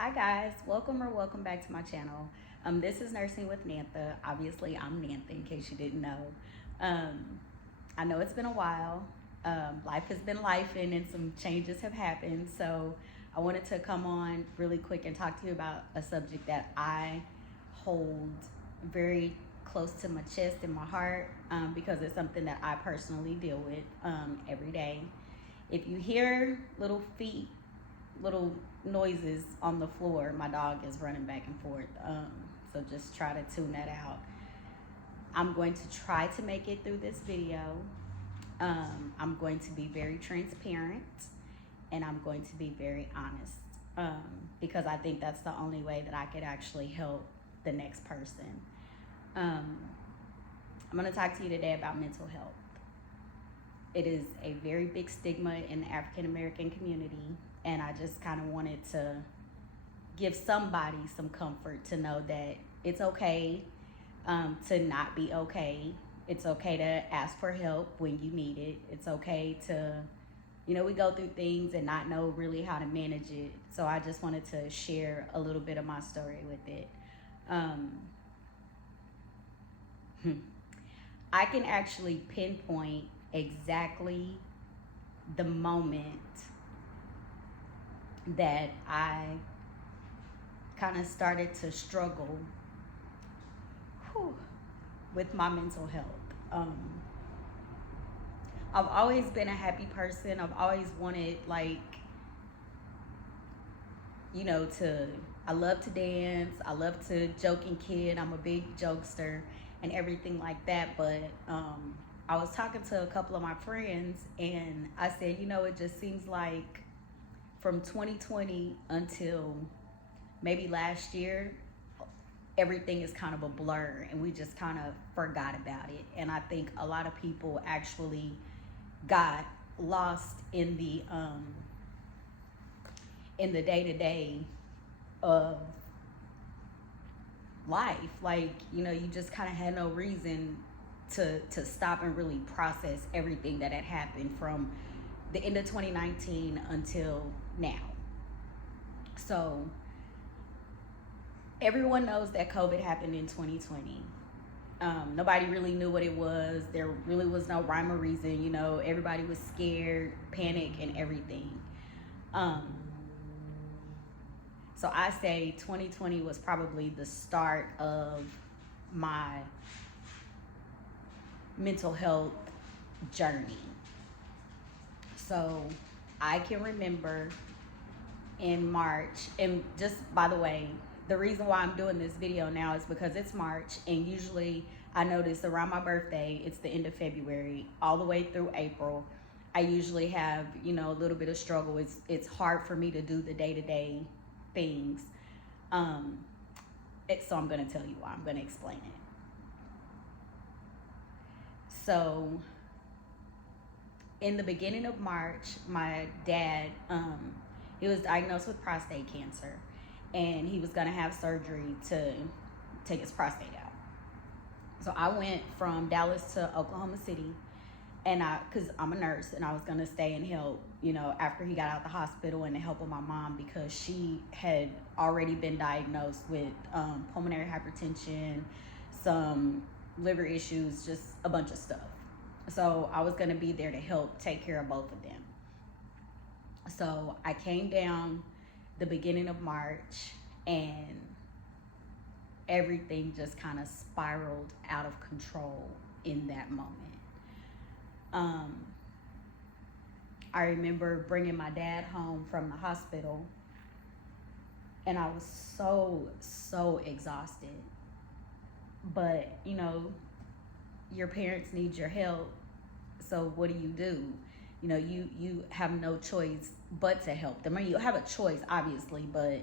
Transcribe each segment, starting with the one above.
Hi guys, welcome back to my channel. This is Nursing with Nantha. Obviously, I'm Nantha in case you didn't know. Um, I know it's been a while. Life has been lifing and some changes have happened. So I wanted to come on really quick and talk to you about a subject that I hold very close to my chest and my heart because it's something that I personally deal with every day. If you hear little feet, little noises on the floor, my dog is running back and forth. So just try to tune that out. I'm going to try to make it through this video. I'm going to be very transparent and I'm going to be very honest because I think that's the only way that I could actually help the next person. I'm going to talk to you today about mental health. It is a very big stigma in the African American community, and I just kind of wanted to give somebody some comfort to know that it's okay to not be okay. It's okay to ask for help when you need it. It's okay to, we go through things and not know really how to manage it. So I just wanted to share a little bit of my story with it. I can actually pinpoint exactly the moment that I kind of started to struggle with my mental health. I've always been a happy person. I've always wanted, I love to dance. I love to joke and kid. I'm a big jokester and everything like that. But I was talking to a couple of my friends and I said, it just seems like from 2020 until maybe last year, everything is kind of a blur and we just kind of forgot about it. And I think a lot of people actually got lost in the day-to-day of life. You just kind of had no reason to stop and really process everything that had happened from the end of 2019 until now. So everyone knows that COVID happened in 2020. Nobody really knew what it was. There really was no rhyme or reason. Everybody was scared, panic, and everything. So I say 2020 was probably the start of my mental health journey. So I can remember in March, and just by the way, the reason why I'm doing this video now is because it's March, and usually I notice around my birthday, it's the end of February, all the way through April, I usually have, a little bit of struggle. It's hard for me to do the day-to-day things. So I'm going to tell you why. I'm going to explain it. So in the beginning of March, my dad, he was diagnosed with prostate cancer, and he was going to have surgery to take his prostate out. So I went from Dallas to Oklahoma City, and because I'm a nurse, and I was going to stay and help, after he got out of the hospital, and to help with my mom because she had already been diagnosed with pulmonary hypertension, some liver issues, just a bunch of stuff. So I was going to be there to help take care of both of them. So I came down the beginning of March, and everything just kind of spiraled out of control in that moment. I remember bringing my dad home from the hospital, and I was so exhausted. But, your parents need your help, so what do? You have no choice but to help them. I mean, you have a choice, obviously, but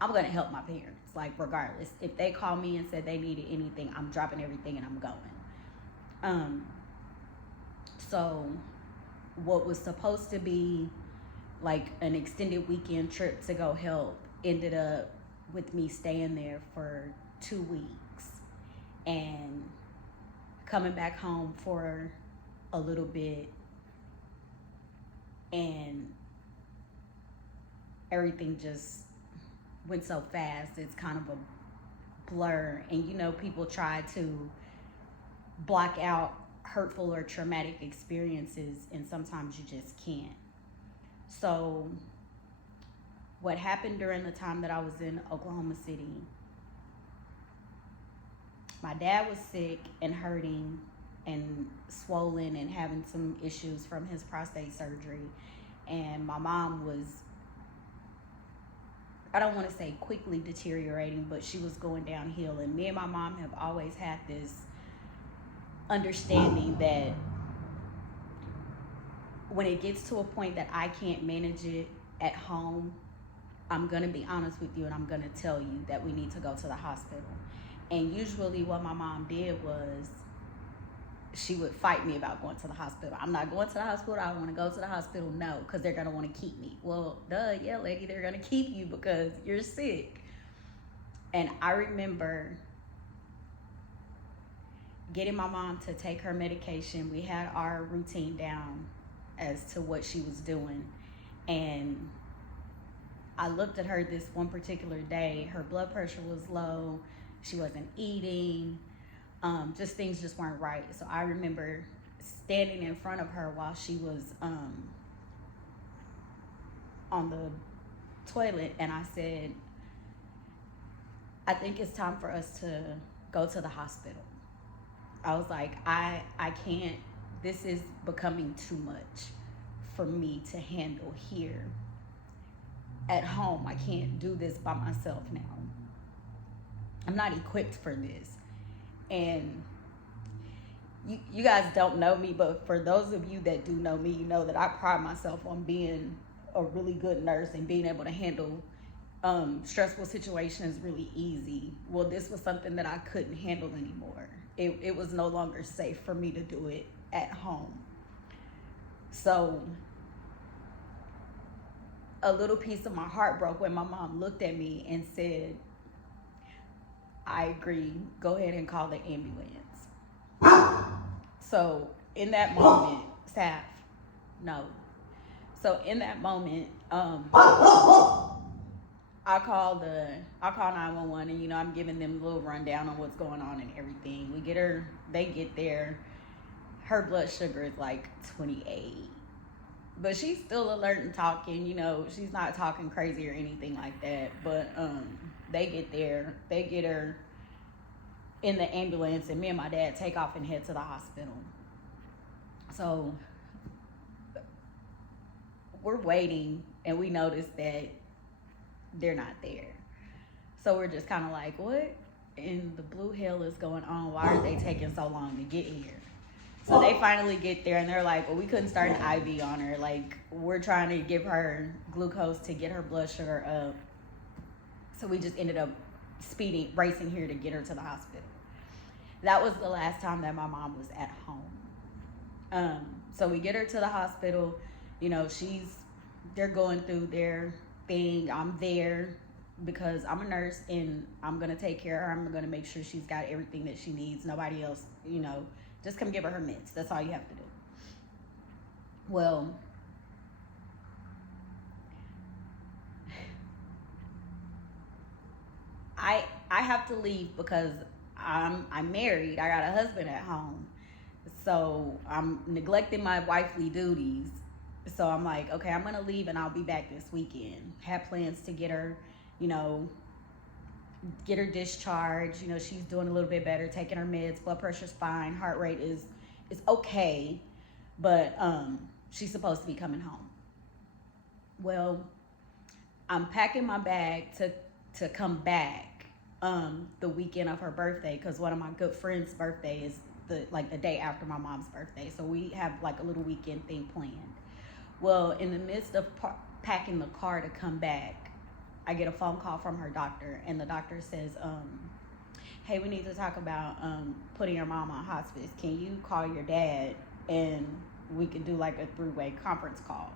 I'm going to help my parents, regardless. If they call me and said they needed anything, I'm dropping everything and I'm going. So what was supposed to be an extended weekend trip to go help ended up with me staying there for 2 weeks and coming back home for a little bit, and everything just went so fast, it's kind of a blur. And you know, people try to block out hurtful or traumatic experiences, and sometimes you just can't. So what happened during the time that I was in Oklahoma City, my dad was sick and hurting and swollen and having some issues from his prostate surgery. And my mom was, I don't want to say quickly deteriorating, but she was going downhill. And me and my mom have always had this understanding that when it gets to a point that I can't manage it at home, I'm going to be honest with you and I'm going to tell you that we need to go to the hospital. And usually what my mom did was she would fight me about going to the hospital. I'm not going to the hospital. I don't want to go to the hospital. No, because they're going to want to keep me. Well, duh, yeah, lady, they're going to keep you because you're sick. And I remember getting my mom to take her medication. We had our routine down as to what she was doing. And I looked at her this one particular day. Her blood pressure was low. She wasn't eating. Just things just weren't right. So I remember standing in front of her while she was on the toilet, and I said, I think it's time for us to go to the hospital. I was like, I can't, this is becoming too much for me to handle here at home. I can't do this by myself now. I'm not equipped for this. And you guys don't know me, but for those of you that do know me, you know that I pride myself on being a really good nurse and being able to handle stressful situations really easy. Well, this was something that I couldn't handle anymore. It was no longer safe for me to do it at home. So a little piece of my heart broke when my mom looked at me and said, I agree, go ahead and call the ambulance. So in that moment, Saf, no. So in that moment, I call 911, and I'm giving them a little rundown on what's going on and everything. They get there, her blood sugar is like 28. But she's still alert and talking, she's not talking crazy or anything like that. But they get there, they get her in the ambulance, and me and my dad take off and head to the hospital. So we're waiting, and we notice that they're not there. So we're just kind of like, what in the blue hell is going on? Why are they taking so long to get here? So they finally get there, and they're like, well, we couldn't start an IV on her. Like, we're trying to give her glucose to get her blood sugar up. So we just ended up racing here to get her to the hospital. That was the last time that my mom was at home. So we get her to the hospital. They're going through their thing. I'm there because I'm a nurse, and I'm going to take care of her. I'm going to make sure she's got everything that she needs. Nobody else, just come give her her meds. That's all you have to do. Well, I have to leave because I'm married. I got a husband at home. So I'm neglecting my wifely duties. So I'm like, okay, I'm going to leave and I'll be back this weekend. Had plans to get her, get her discharged. She's doing a little bit better, taking her meds. Blood pressure's fine. Heart rate is okay. But she's supposed to be coming home. Well, I'm packing my bag to come back the weekend of her birthday, because one of my good friends' birthday is the day after my mom's birthday. So we have like a little weekend thing planned. Well, in the midst of packing the car to come back, I get a phone call from her doctor, and the doctor says, hey, we need to talk about putting your mom on hospice. Can you call your dad and we can do like a 3-way conference call?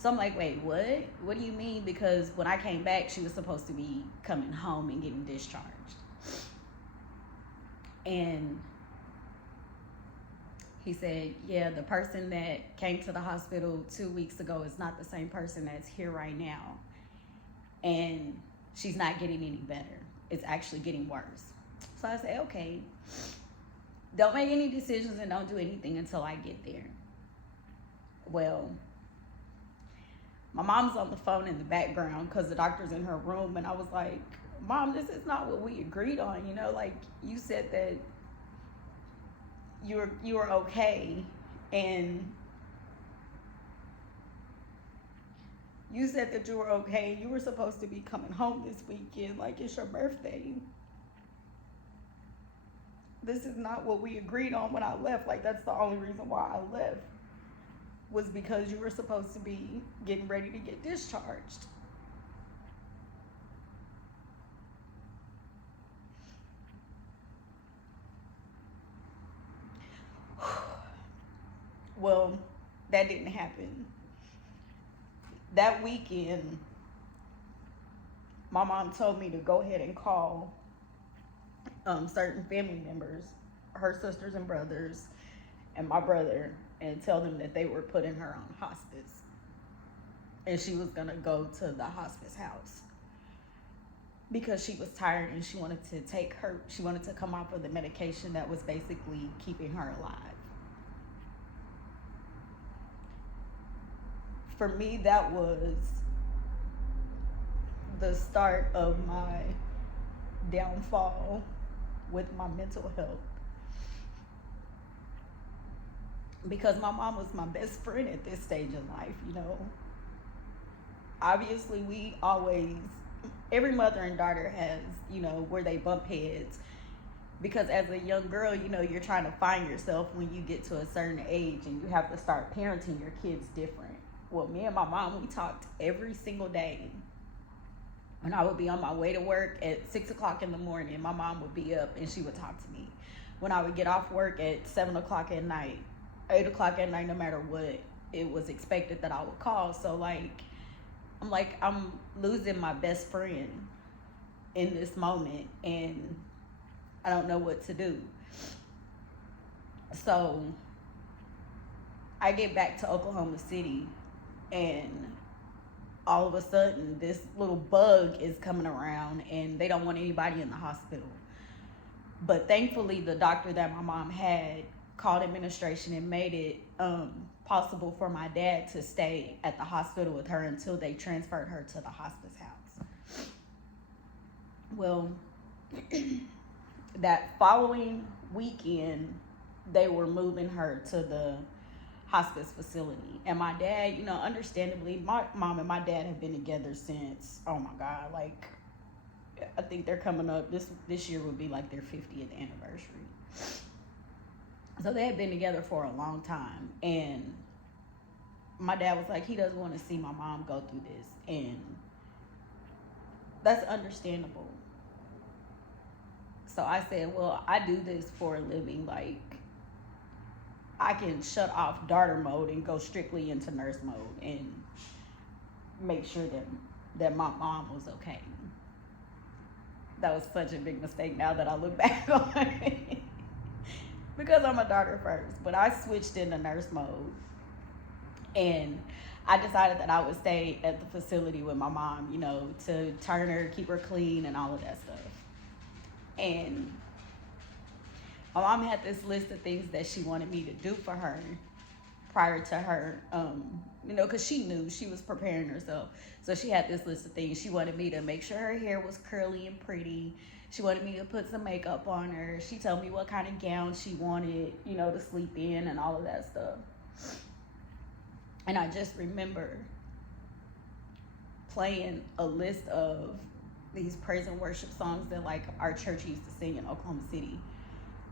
So I'm like, wait, what? What do you mean? Because when I came back, she was supposed to be coming home and getting discharged. And he said, yeah, the person that came to the hospital 2 weeks ago is not the same person that's here right now. And she's not getting any better. It's actually getting worse. So I say, okay, don't make any decisions and don't do anything until I get there. Well, my mom's on the phone in the background because the doctor's in her room, and I was like, Mom, this is not what we agreed on. You know, like, you said that you were okay, and you said that you were okay. You were supposed to be coming home this weekend, like it's your birthday. This is not what we agreed on when I left. Like, that's the only reason why I left, was because you were supposed to be getting ready to get discharged. Well, that didn't happen. That weekend, my mom told me to go ahead and call certain family members, her sisters and brothers, and my brother, and tell them that they were putting her on hospice. And she was gonna go to the hospice house because she was tired and she wanted to come off of the medication that was basically keeping her alive. For me, that was the start of my downfall with my mental health. Because my mom was my best friend at this stage in life, you know. Obviously, every mother and daughter has, you know, where they bump heads. Because as a young girl, you know, you're trying to find yourself when you get to a certain age and you have to start parenting your kids different. Well, me and my mom, we talked every single day. When I would be on my way to work at 6 o'clock in the morning, my mom would be up and she would talk to me. When I would get off work at 7 o'clock at night, 8 o'clock at night, no matter what, it was expected that I would call. So, like, I'm losing my best friend in this moment, and I don't know what to do. So I get back to Oklahoma City, and all of a sudden this little bug is coming around and they don't want anybody in the hospital. But thankfully, the doctor that my mom had called administration and made it possible for my dad to stay at the hospital with her until they transferred her to the hospice house. Well, that following weekend, they were moving her to the hospice facility. And my dad, you know, understandably, my mom and my dad have been together since, oh my God, like, I think they're coming up, this year would be like their 50th anniversary. So they had been together for a long time. And my dad was like, he doesn't want to see my mom go through this. And that's understandable. So I said, well, I do this for a living. Like, I can shut off daughter mode and go strictly into nurse mode and make sure that my mom was okay. That was such a big mistake now that I look back on it. Because I'm a daughter first. But I switched into nurse mode. And I decided that I would stay at the facility with my mom, you know, to turn her, keep her clean and all of that stuff. And my mom had this list of things that she wanted me to do for her prior to her, you know, because she knew she was preparing herself. So she had this list of things. She wanted me to make sure her hair was curly and pretty. She wanted me to put some makeup on her. She told me what kind of gown she wanted, you know, to sleep in and all of that stuff. And I just remember playing a list of these praise and worship songs that, like, our church used to sing in Oklahoma City.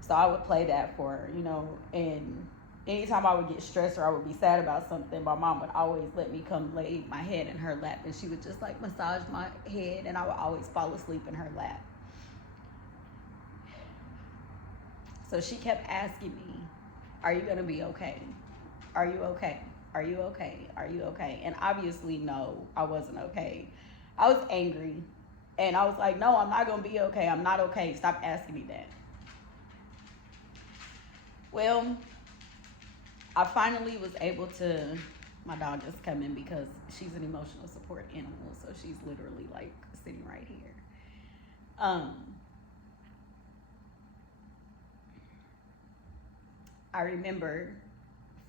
So I would play that for her, you know, and anytime I would get stressed or I would be sad about something, my mom would always let me come lay my head in her lap, and she would just, like, massage my head, and I would always fall asleep in her lap. So she kept asking me, are you going to be okay? Are you okay? Are you okay? Are you okay? And obviously, no, I wasn't okay. I was angry. And I was like, no, I'm not going to be okay. I'm not okay. Stop asking me that. Well, I finally was able to My dog is coming because she's an emotional support animal, so she's literally like sitting right here. I remember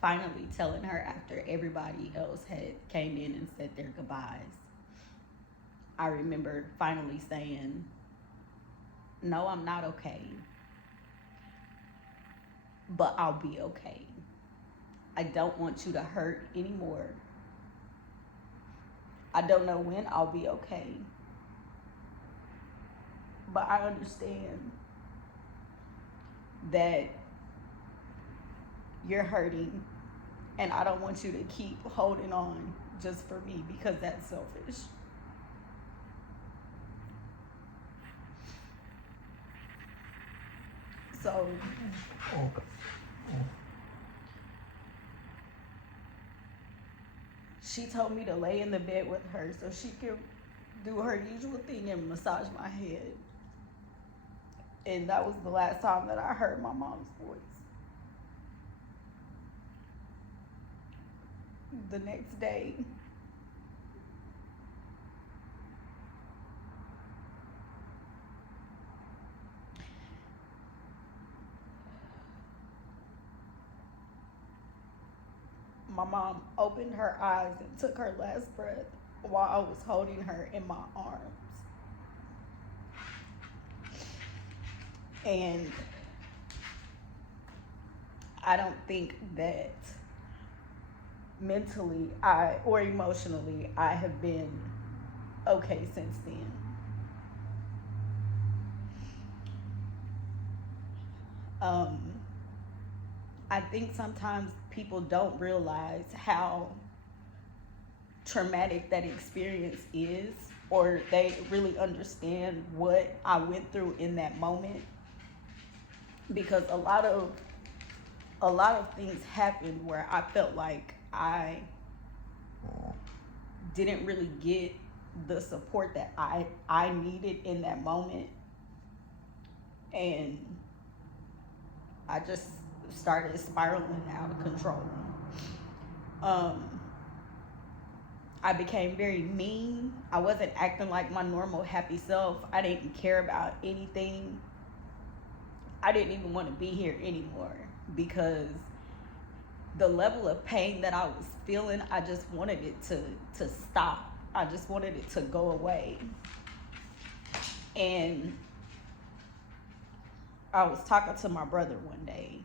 finally telling her after everybody else had came in and said their goodbyes. I remember finally saying, no, I'm not okay, but I'll be okay. I don't want you to hurt anymore. I don't know when I'll be okay, but I understand that you're hurting, and I don't want you to keep holding on just for me, because that's selfish. So she told me to lay in the bed with her so she could do her usual thing and massage my head. And that was the last time that I heard my mom's voice. The next day, my mom opened her eyes and took her last breath while I was holding her in my arms. And I don't think that mentally or emotionally I have been okay since then. I think sometimes people don't realize how traumatic that experience is, or they really understand what I went through in that moment, because a lot of things happened where I felt like I didn't really get the support that I needed in that moment, and I just started spiraling out of control. I became very mean. I wasn't acting like my normal happy self. I didn't care about anything. I didn't even want to be here anymore, because the level of pain that I was feeling, I just wanted it to stop. I just wanted it to go away. And I was talking to my brother one day,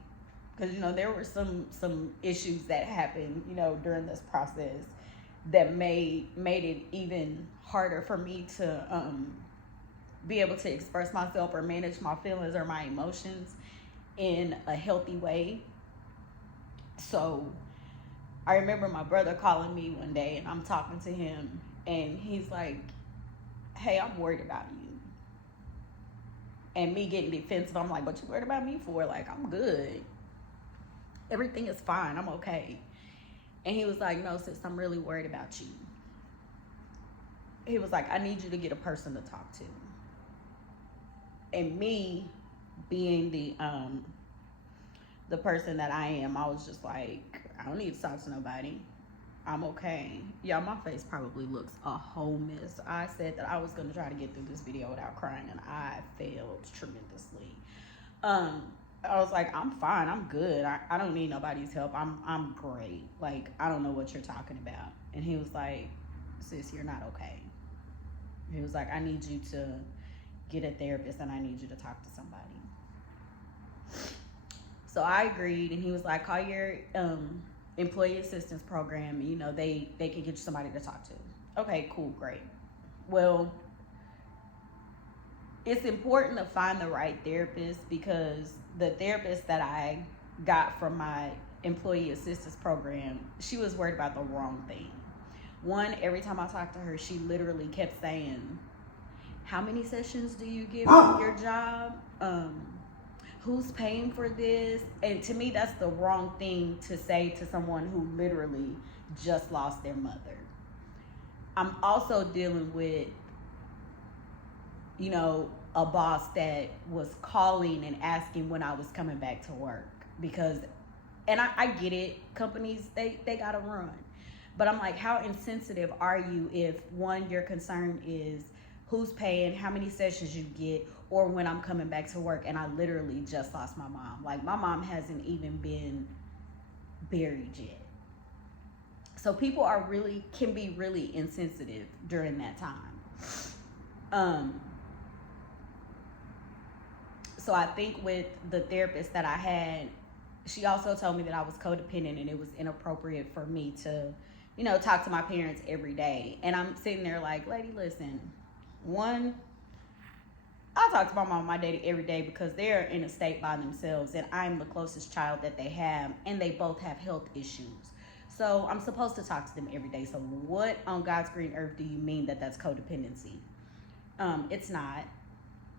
because there were some issues that happened during this process that made it even harder for me to be able to express myself or manage my feelings or my emotions in a healthy way. So I remember my brother calling me one day, and I'm talking to him, and he's like, hey, I'm worried about you. And me getting defensive, I'm like, what you worried about me for? Like, I'm good. Everything is fine. I'm okay. And he was like, no, sis, I'm really worried about you. He was like, I need you to get a person to talk to. And me being the person that I am, I was just like, I don't need to talk to nobody. I'm okay. Y'all, my face probably looks a whole mess. I said that I was going to try to get through this video without crying, and I failed tremendously. I was like, I'm fine. I'm good. I don't need nobody's help. I'm great. Like, I don't know what you're talking about. And he was like, sis, you're not okay. He was like, I need you to get a therapist, and I need you to talk to somebody. So I agreed, and he was like, call your employee assistance program. They can get you somebody to talk to. Okay, cool, great. Well, it's important to find the right therapist, because the therapist that I got from my employee assistance program, she was worried about the wrong thing. One, every time I talked to her, she literally kept saying, how many sessions do you give in your job? Who's paying for this? And to me, that's the wrong thing to say to someone who literally just lost their mother. I'm also dealing with, a boss that was calling and asking when I was coming back to work, because, and I get it, companies, they gotta run. But I'm like, how insensitive are you if one, your concern is who's paying, how many sessions you get, or when I'm coming back to work and I literally just lost my mom. Like, my mom hasn't even been buried yet. So people can be really insensitive during that time. So I think with the therapist that I had, she also told me that I was codependent and it was inappropriate for me to, talk to my parents every day. And I'm sitting there like, lady, listen, one, I talk to my mom and my daddy every day because they're in a state by themselves and I'm the closest child that they have, and they both have health issues. So I'm supposed to talk to them every day. So what on God's green earth do you mean that that's codependency? It's not.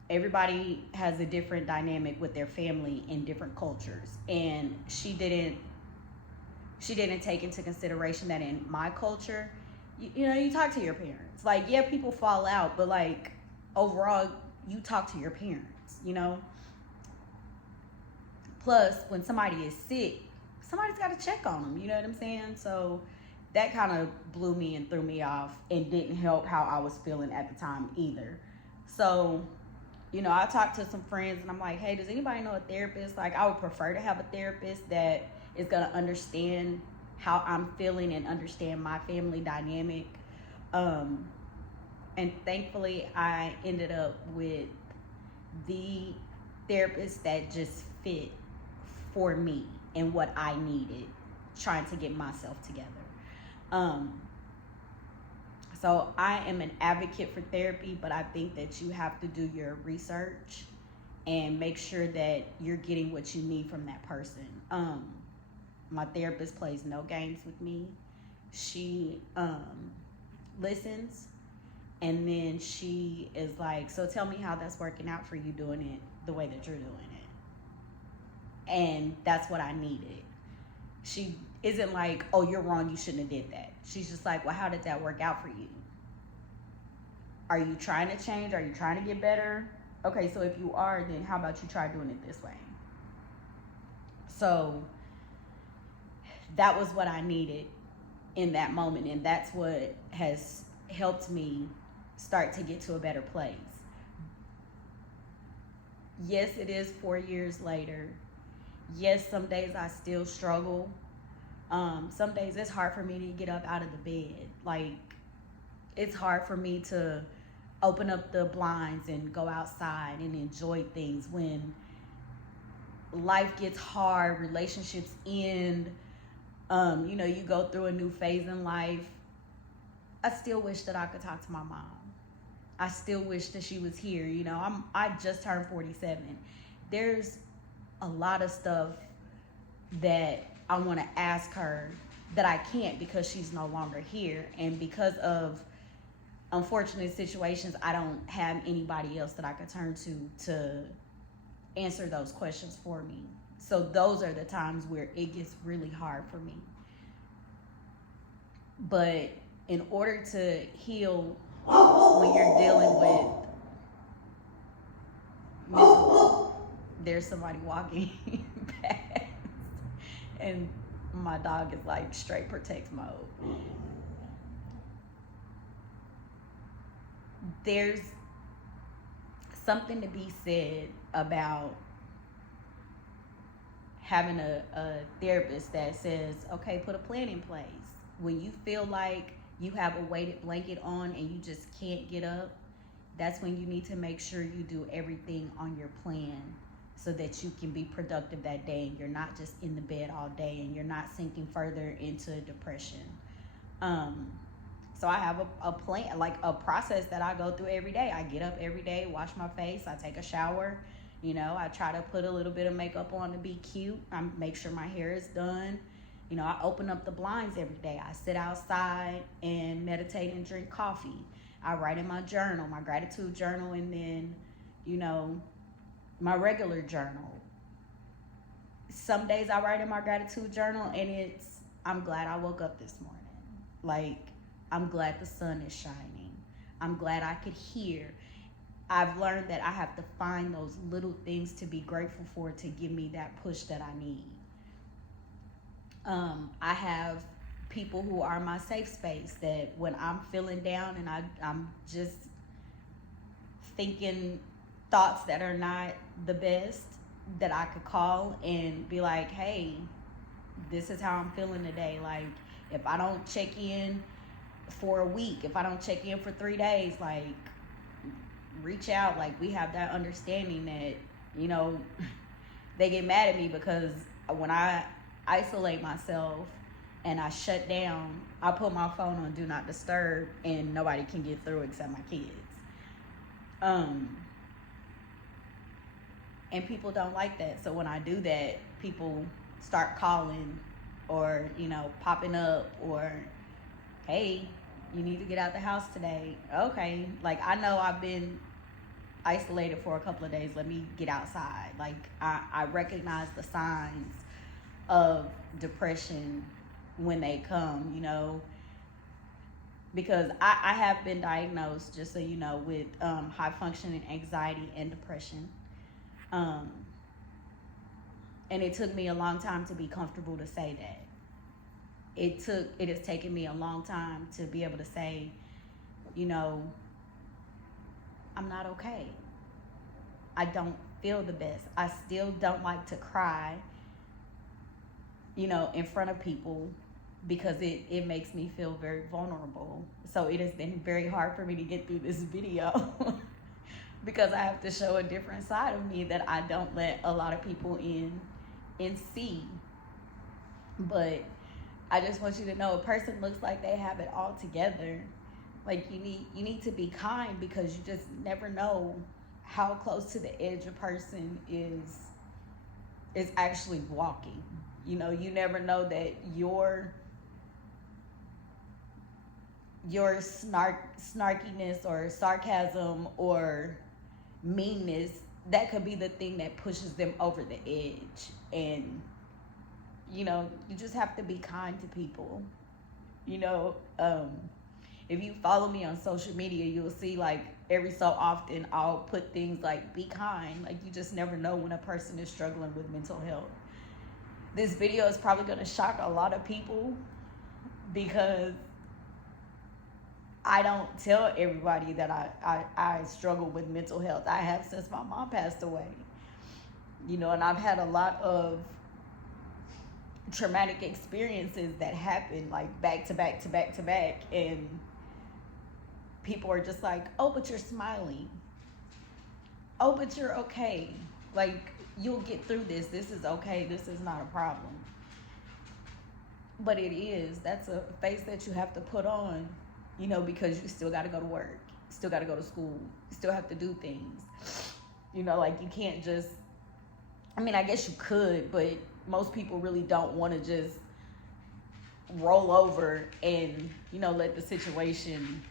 Everybody has a different dynamic with their family in different cultures. And she didn't take into consideration that in my culture, you talk to your parents. Like, yeah, people fall out, but like overall, you talk to your parents, Plus, when somebody is sick, somebody's got to check on them, you know what I'm saying? So that kind of blew me and threw me off and didn't help how I was feeling at the time either. So, I talked to some friends and I'm like, hey, does anybody know a therapist? Like, I would prefer to have a therapist that is going to understand how I'm feeling and understand my family dynamic. And thankfully, I ended up with the therapist that just fit for me and what I needed, trying to get myself together. So I am an advocate for therapy, but I think that you have to do your research and make sure that you're getting what you need from that person. My therapist plays no games with me. She listens, and then she is like, so tell me how that's working out for you doing it the way that you're doing it. And that's what I needed. She isn't like, oh, you're wrong, you shouldn't have did that. She's just like, well, how did that work out for you? Are you trying to change? Are you trying to get better? Okay, so if you are, then how about you try doing it this way? So that was what I needed in that moment, and that's what has helped me start to get to a better place. Yes, it is 4 years later. Yes, some days I still struggle. Some days it's hard for me to get up out of the bed. Like, it's hard for me to open up the blinds and go outside and enjoy things when life gets hard, relationships end, you go through a new phase in life. I still wish that I could talk to my mom. I still wish that she was here. I just turned 47. There's a lot of stuff that I want to ask her that I can't because she's no longer here. And because of unfortunate situations, I don't have anybody else that I could turn to answer those questions for me. So those are the times where it gets really hard for me. But in order to heal when you're dealing with mental, there's somebody walking past, and my dog is like straight protect mode. There's something to be said about having a therapist that says, okay, put a plan in place. When you feel like you have a weighted blanket on and you just can't get up, that's when you need to make sure you do everything on your plan so that you can be productive that day and you're not just in the bed all day and you're not sinking further into depression. So I have a plan, like a process that I go through every day. I get up every day, wash my face, I take a shower. I try to put a little bit of makeup on to be cute. I make sure my hair is done. I open up the blinds every day. I sit outside and meditate and drink coffee. I write in my journal, my gratitude journal, and then, my regular journal. Some days I write in my gratitude journal and I'm glad I woke up this morning. Like, I'm glad the sun is shining. I'm glad I could hear. I've learned that I have to find those little things to be grateful for to give me that push that I need. I have people who are my safe space, that when I'm feeling down and I'm just thinking thoughts that are not the best, that I could call and be like, hey, this is how I'm feeling today. Like, if I don't check in for a week, if I don't check in for 3 days, like, reach out. Like, we have that understanding that, you know, they get mad at me because when I isolate myself and I shut down, I put my phone on do not disturb and nobody can get through except my kids. And people don't like that. So when I do that, people start calling or, you know, popping up, or, hey, you need to get out the house today. Okay. Like, I know I've been isolated for a couple of days. Let me get outside. Like, I recognize the signs of depression when they come, you know, because I have been diagnosed, just so you know, with high functioning anxiety and depression. And it took me a long time to be comfortable to say that. It has taken me a long time to be able to say, you know, I'm not okay. I don't feel the best. I still don't like to cry, you know, in front of people, because it makes me feel very vulnerable. So it has been very hard for me to get through this video because I have to show a different side of me that I don't let a lot of people in and see. But I just want you to know, a person looks like they have it all together. Like, you need to be kind, because you just never know how close to the edge a person is actually walking. You know, you never know that your snarkiness or sarcasm or meanness, that could be the thing that pushes them over the edge. And, you know, you just have to be kind to people. You know, if you follow me on social media, you'll see, like, every so often I'll put things like, be kind. Like, you just never know when a person is struggling with mental health. This video is probably going to shock a lot of people, because I don't tell everybody that I struggle with mental health. I have since my mom passed away. You know, and I've had a lot of traumatic experiences that happened, like, back to back to back to back. And people are just like, oh, but you're smiling. Oh, but you're okay. Like, you'll get through this. This is okay. This is not a problem. But it is. That's a face that you have to put on, you know, because you still got to go to work, still got to go to school, still have to do things. You know, like, you can't just, I mean, I guess you could, but most people really don't want to just roll over and, you know, let the situation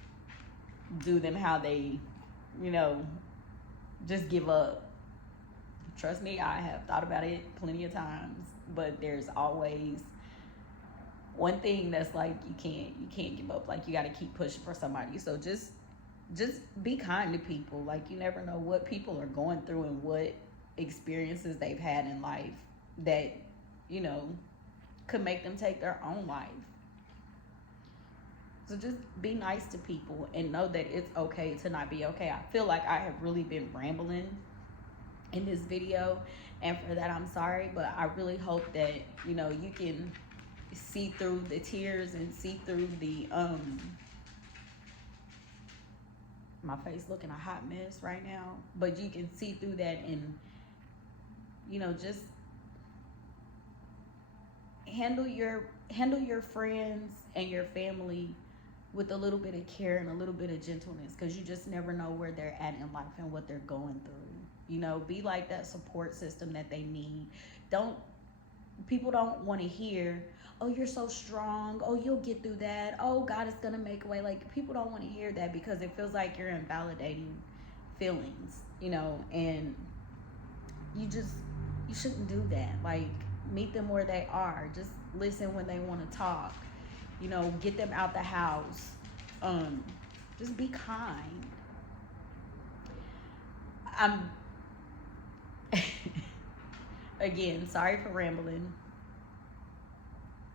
do them how they, you know, just give up. Trust me, I have thought about it plenty of times, but there's always one thing that's like, you can't give up. Like, you got to keep pushing for somebody. So just be kind to people. Like, you never know what people are going through and what experiences they've had in life that, you know, could make them take their own life. So just be nice to people and know that it's okay to not be okay. I feel like I have really been rambling in this video, and for that I'm sorry, but I really hope that, you know, you can see through the tears and see through the my face looking a hot mess right now, but you can see through that and, you know, just handle your friends and your family with a little bit of care and a little bit of gentleness, because you just never know where they're at in life and what they're going through. You know, be like that support system that they need. People don't want to hear, oh, you're so strong, oh, you'll get through that, oh, God is gonna make a way. Like, people don't want to hear that, because it feels like you're invalidating feelings, you know, and you shouldn't do that. Like, meet them where they are. Just listen when they want to talk, you know, get them out the house. Just be kind. I'm again, sorry for rambling.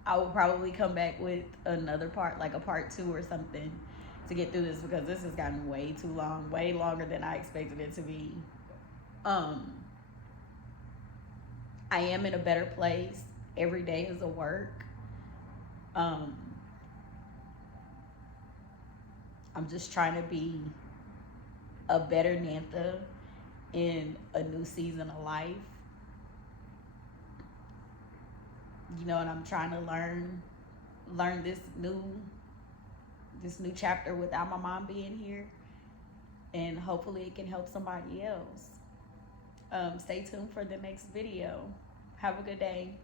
I will probably come back with another part, like a part 2 or something, to get through this, because this has gotten way too long, way longer than I expected it to be. I am in a better place. Every day is a work. I'm just trying to be a better Nantha in a new season of life. You know, and I'm trying to learn this new chapter without my mom being here, and hopefully it can help somebody else. Stay tuned for the next video. Have a good day.